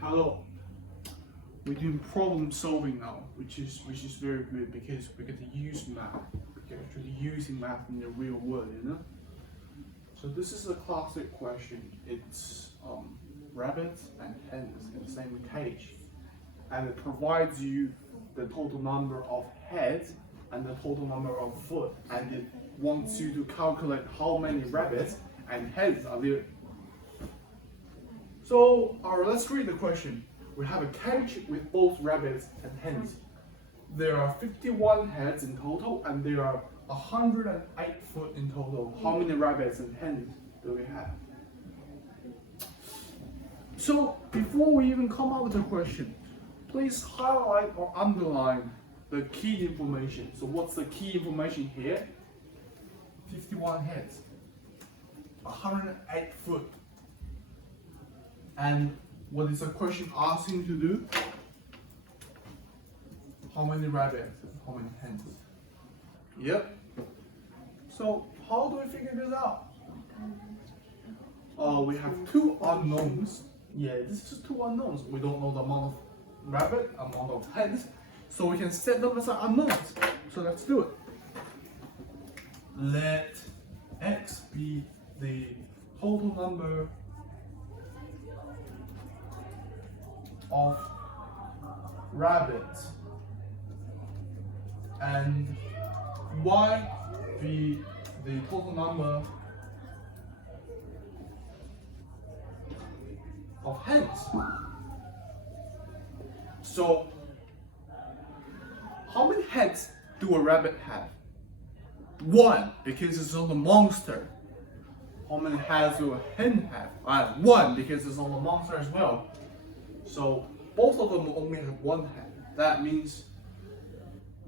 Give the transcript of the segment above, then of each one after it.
Hello. We're doing problem solving now, which is very good because we get to use math. We're actually using math in the real world, you know. So this is a classic question. It's rabbits and hens in the same cage, and it provides you the total number of heads and the total number of foot, and it wants you to calculate how many rabbits and hens are there. So let's read the question. We have a cage with both rabbits and hens. There are 51 heads in total, and there are 108 foot in total. How many rabbits and hens do we have? So before we even come up with a question, please highlight or underline the key information. So what's the key information here? 51 heads, 108 foot. And what is the question asking to do? How many rabbits and how many hens? Yep. So how do we figure this out? We have two unknowns. Yeah, this is just two unknowns. We don't know the amount of rabbit, amount of hens, so we can set them as unknowns. So let's do it. Let x be the total number of rabbits and y be the total number of hens. So how many heads do a rabbit have? One, because it's on the monster. How many heads do a hen have? One, because it's on the monster as well. So both of them only have one head. That means,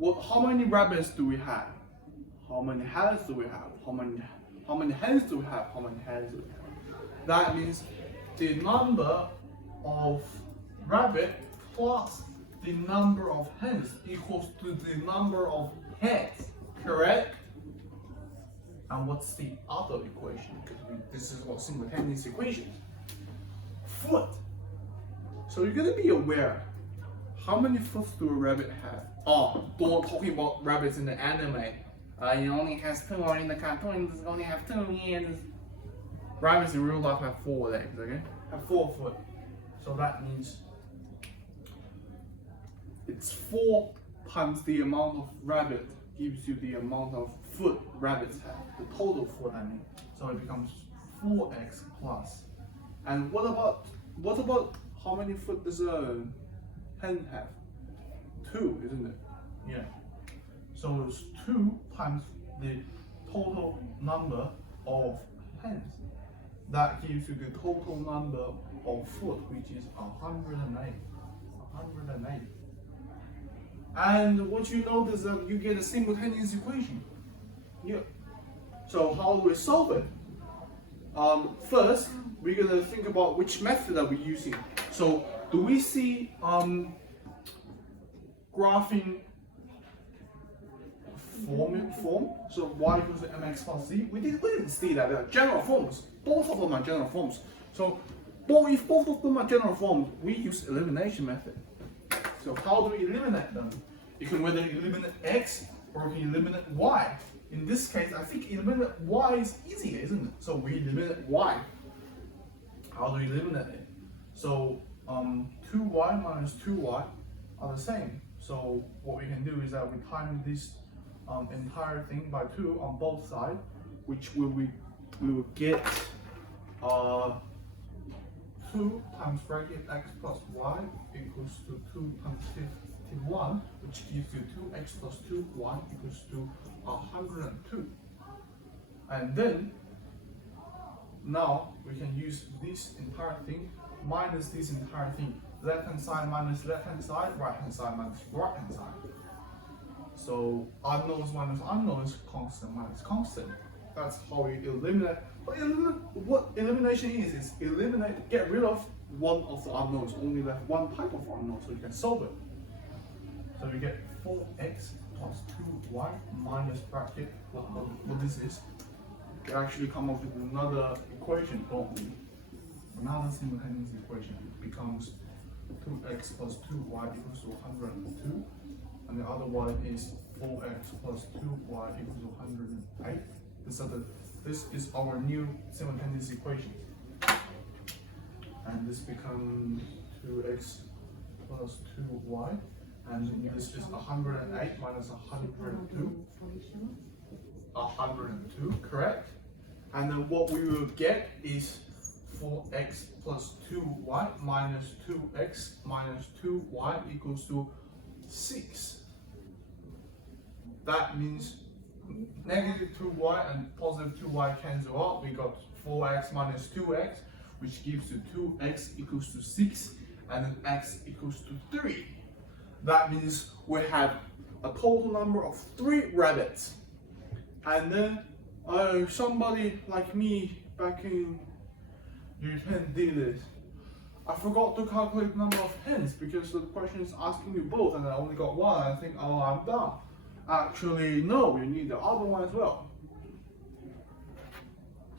how many rabbits do we have? How many hens do we have? How many hens do we have? How many hens do we have? That means the number of rabbit plus the number of hens equals to the number of heads, correct? And what's the other equation? Because this is what simultaneous equation. Foot. So you're gonna be aware, how many foot do a rabbit have? Don't talking about rabbits in the anime. It only has two, or in the cartoons it only have two hands. Rabbits in real life have 4 legs, okay? Have 4 foot. So that means it's 4 times the amount of rabbit gives you the amount of foot rabbits have. The total foot, I mean. So it becomes 4x plus. And what about how many foot does a hen have? 2, isn't it? Yeah. So it's 2 times the total number of hens. That gives you the total number of foot, which is 108. 108. And what you notice is that you get a simultaneous equation. Yeah. So how do we solve it? First, we're gonna think about which method are we using. So do we see graphing form? So y equals to mx plus z. We didn't see that. They're general forms. Both of them are general forms. So if both of them are general forms, we use elimination method. So how do we eliminate them? You can whether eliminate x or you can eliminate y. In this case, I think eliminate y is easier, isn't it? So we eliminate y. How do we eliminate it? So 2y minus 2y are the same. So what we can do is that we times this entire thing by 2 on both sides, which we will get 2 times bracket x plus y equals to 2 times 51, which gives you 2x plus 2y equals to 102. And then now we can use this entire thing minus this entire thing. Left hand side minus left hand side, right hand side minus right hand side. So unknowns minus unknowns, constant minus constant. That's how we eliminate. What elimination is eliminate, get rid of one of the unknowns, only left one type of unknown, so you can solve it. So we get 4x plus 2y minus bracket, what this is. We actually come up with another equation, don't we? another simultaneous equation. It becomes 2x plus 2y equals to 102. And the other one is 4x plus 2y equals to 108. This is our new simultaneous equation. And this becomes 2x plus 2y. And this is 108 minus 102. 102, correct? And then what we will get is 4x plus 2y minus 2x minus 2y equals to 6. That means negative 2y and positive 2y cancel out. We got 4x minus 2x, which gives you 2x equals to 6, and then x equals to 3. That means we have a total number of 3 rabbits. And then somebody like me back in year 10 did this. I forgot to calculate the number of hens because the question is asking me both and I only got one. I think, oh, I'm done. Actually, no, you need the other one as well.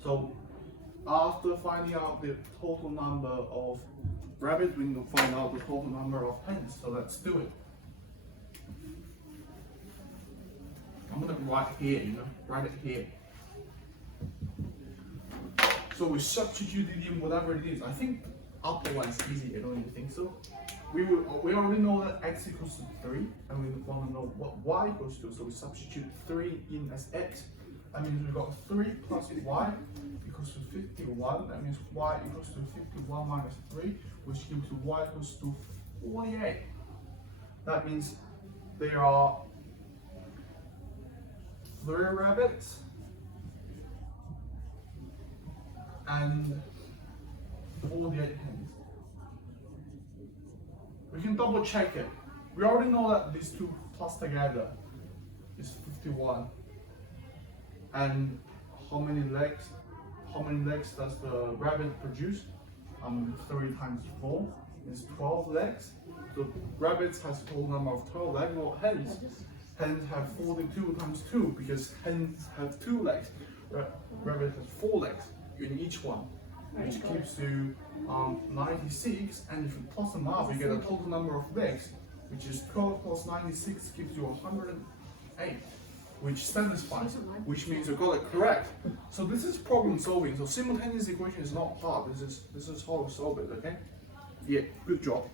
So after finding out the total number of rabbits, we need to find out the total number of hens. So let's do it. I'm gonna write here, write it here. So we substitute it in whatever it is. I think upper one is easy, I don't even think so. We already know that x equals to 3, and we want to know what y equals to, so we substitute 3 in as x. That means we've got 3 plus y equals to 51. That means y equals to 51 minus 3, which gives you y equals to 48. That means there are 3 rabbits and 48 hens. We can double check it. We already know that these two plus together is 51. And how many legs does the rabbit produce? 3 times 4 is 12 legs. So rabbits has a total number of 12 legs. Well, hens have 42 times 2 because hens have 2 legs. Rabbit has 4 legs in each one, which gives you 96, and if you plus them up, you get a total number of legs, which is 12 plus 96 gives you 108, which satisfies, which means you got it correct. So this is problem solving. So simultaneous equation is not hard. This is how to solve it. Okay? Yeah, good job.